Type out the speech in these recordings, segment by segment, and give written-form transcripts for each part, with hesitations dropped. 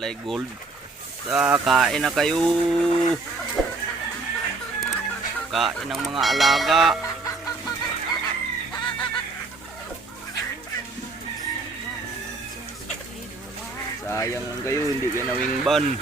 Kulay gold. Kain na kayo. Kain ng mga alaga. Sayang lang kayo, hindi kayo nawingban.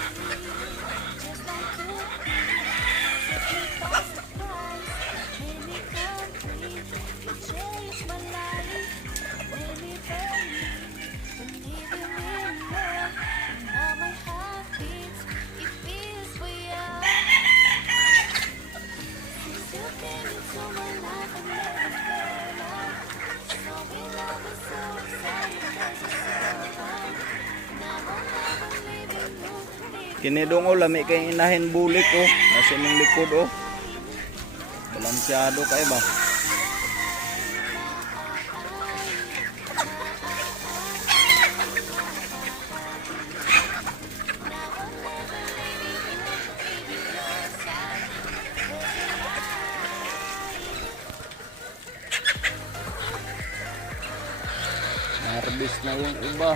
Kinidong o lami kay inahin bulik o. Nasa ning likod o. Balansyado kay ba. Harvest na yung iba.